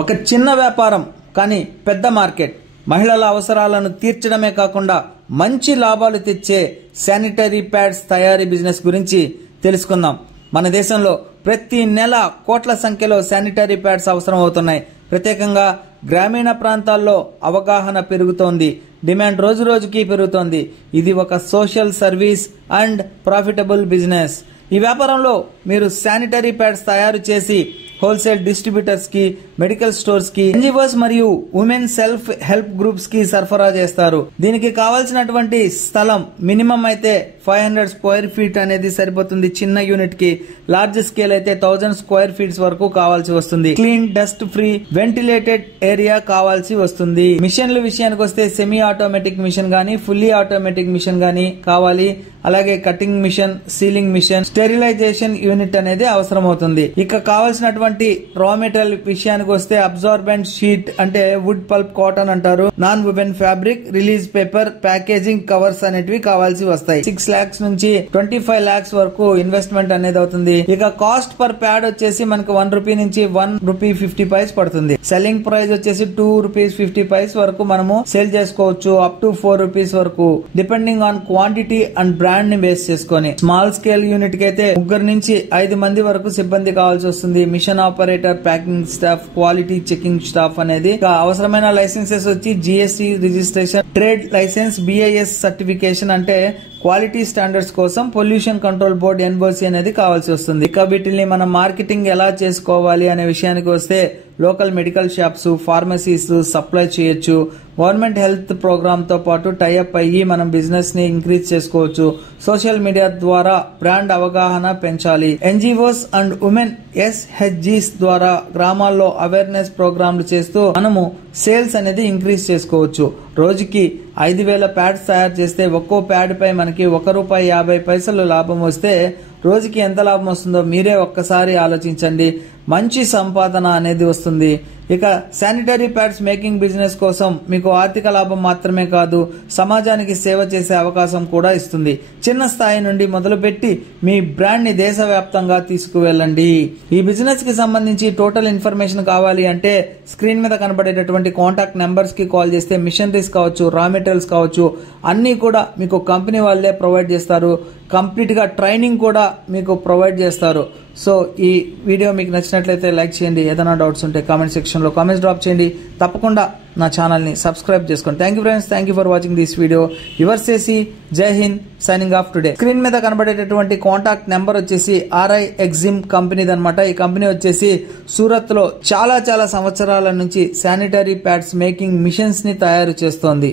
ఒక చిన్న వ్యాపారం కానీ పెద్ద మార్కెట్, మహిళల అవసరాలను తీర్చడమే కాకుండా మంచి లాభాలు తెచ్చే శానిటరీ ప్యాడ్స్ తయారీ బిజినెస్ గురించి తెలుసుకుందాం. మన దేశంలో ప్రతి నెల కోట్ల సంఖ్యలో శానిటరీ ప్యాడ్స్ అవసరం అవుతున్నాయి. ప్రత్యేకంగా గ్రామీణ ప్రాంతాల్లో అవగాహన పెరుగుతోంది, డిమాండ్ రోజు రోజుకి పెరుగుతోంది. ఇది ఒక social service and profitable business. ఈ వ్యాపారంలో మీరు శానిటరీ ప్యాడ్స్ తయారు చేసి హోల్సేల్ డిస్ట్రిబ్యూటర్స్ కి, మెడికల్ స్టోర్స్ కి, ఎన్జిఓస్ మరియు ఉమెన్ సెల్ఫ్ హెల్ప్ గ్రూప్స్ కి సరఫరా చేస్తారు. దీనికి కావాల్సినటువంటి స్థలం మినిమం అయితే 500 స్క్వేర్ ఫీట్ అనేది సరిపోతుంది. చిన్న యూనిట్ కి, లార్జ్ స్కేల్ అయితే 1000 స్క్వేర్ ఫీట్స్ వరకు కావాల్సి వస్తుంది. Clean, dust free, ventilated area కావాల్సి వస్తుంది. మిషన్ల విషయానికి వస్తే సెమీ ఆటోమేటిక్ మిషన్ గానీ, ఫుల్లీ ఆటోమేటిక్ మిషన్ గానీ కావాలి. అలాగే cutting machine, sealing machine, sterilization unit అనేది అవసరం అవుతుంది. ఇక కావాల్సినటువంటి రా మెటీరియల్ విషయానికి వస్తే అబ్జార్బెంట్ షీట్ అంటే వుడ్ పల్ప్ కాటన్ అంటారు, non woven fabric, release paper, packaging covers అనేటివి కావాల్సి వస్తాయి. 6 lakhs నుంచి 25 lakhs వరకు ఇన్వెస్ట్మెంట్ అనేది అవుతుంది. ఇక కాస్ట్ పర్ ప్యాడ్ వచ్చేసి మనకు 1 రూపీ నుంచి 1 రూపీ 50 పైస్ పడుతుంది. సెల్లింగ్ ప్రైస్ వచ్చేసి 2 రూపీస్ 50 పైస్ వరకు మనము సేల్ చేసుకోవచ్చు, అప్ టు 4 రూపీస్ వరకు, depending on quantity and brand ని బేస్ చేసుకొని. స్మాల్ స్కేల్ యూనిట్ కి అయితే 3 నుంచి 5 మంది వరకు సిబ్బంది కావాల్సి వస్తుంది. Machine operator, packing staff, quality checking staff అనేది. అవసరమైన లైసెన్సెస్ వచ్చి GST registration, trade license, BIS certification అంటే క్వాలిటీ స్టాండర్డ్స్ కోసం, పొల్యూషన్ కంట్రోల్ బోర్డ్ ఎన్ఓసి అనేది కావాల్సి వస్తుంది. ఇక వీటిని మనం మార్కెటింగ్ ఎలా చేసుకోవాలి అనే విషయానికి వస్తే local medical shops, pharmacies supply చేయొచ్చు. గవర్నమెంట్ హెల్త్ ప్రోగ్రామ్ తో పాటు టైఅప్ అయ్యి మనం బిజినెస్ ని ఇంక్రీజ్ చేసుకోవచ్చు. సోషల్ మీడియా ద్వారా బ్రాండ్ అవగాహన పెంచాలి. ఎన్జిఓస్ అండ్ ఉమెన్ ఎస్హెచ్జిస్ ద్వారా గ్రామాల్లో అవేర్నెస్ ప్రోగ్రాంలు చేస్తూ మనము సేల్స్ అనేది ఇంక్రీజ్ చేసుకోవచ్చు. రోజుకి 5,000 ప్యాడ్స్ తయారు చేస్తే ఒక్కో ప్యాడ్ పై మనకి ₹1.50 లాభం వస్తే రోజుకి ఎంత లాభం వస్తుందో మీరే ఒక్కసారి ఆలోచించండి. మంచి సంపాదన అనేది వస్తుంది. ఇక శానిటరీ ప్యాడ్స్ మేకింగ్ బిజినెస్ కోసం మీకు ఆర్థిక లాభం మాత్రమే కాదు, సమాజానికి సేవ చేసే అవకాశం కూడా ఇస్తుంది. చిన్న స్థాయి నుండి మొదలుపెట్టి మీ బ్రాండ్ ని దేశవ్యాప్తంగా తీసుకువెళ్ళండి. ఈ బిజినెస్ కి సంబంధించి టోటల్ ఇన్ఫర్మేషన్ కావాలి అంటే స్క్రీన్ మీద కనబడేటటువంటి కాంటాక్ట్ నెంబర్స్ కి కాల్ చేస్తే మిషనరీస్ కావచ్చు, రా మెటీరియల్స్ కావచ్చు, అన్ని కూడా మీకు కంపెనీ వాళ్ళే ప్రొవైడ్ చేస్తారు. కంప్లీట్ గా ట్రైనింగ్ కూడా మీకు ప్రొవైడ్ చేస్తారు. సో ఈ వీడియో మీకు నచ్చినట్లయితే లైక్ చేయండి. ఏదైనా డౌట్స్ ఉంటే కామెంట్ సెక్షన్ లో కామెంట్స్ డ్రాప్ చేయండి. తప్పకుండా నా ఛానల్ ని సబ్స్క్రైబ్ చేసుకోండి. Thank you friends, thank you for watching this video. Yours చేసి జై Hind, signing off today. Screen మీద కనబడేటటువంటి కాంటాక్ట్ నెంబర్ వచ్చేసి RI ఎగ్జిమ్ కంపెనీది అనమాట. ఈ కంపెనీ వచ్చేసి సూరత్ లో చాలా సంవత్సరాల నుంచి శానిటరీ ప్యాడ్స్ మేకింగ్ మిషన్స్ ని తయారు చేస్తోంది.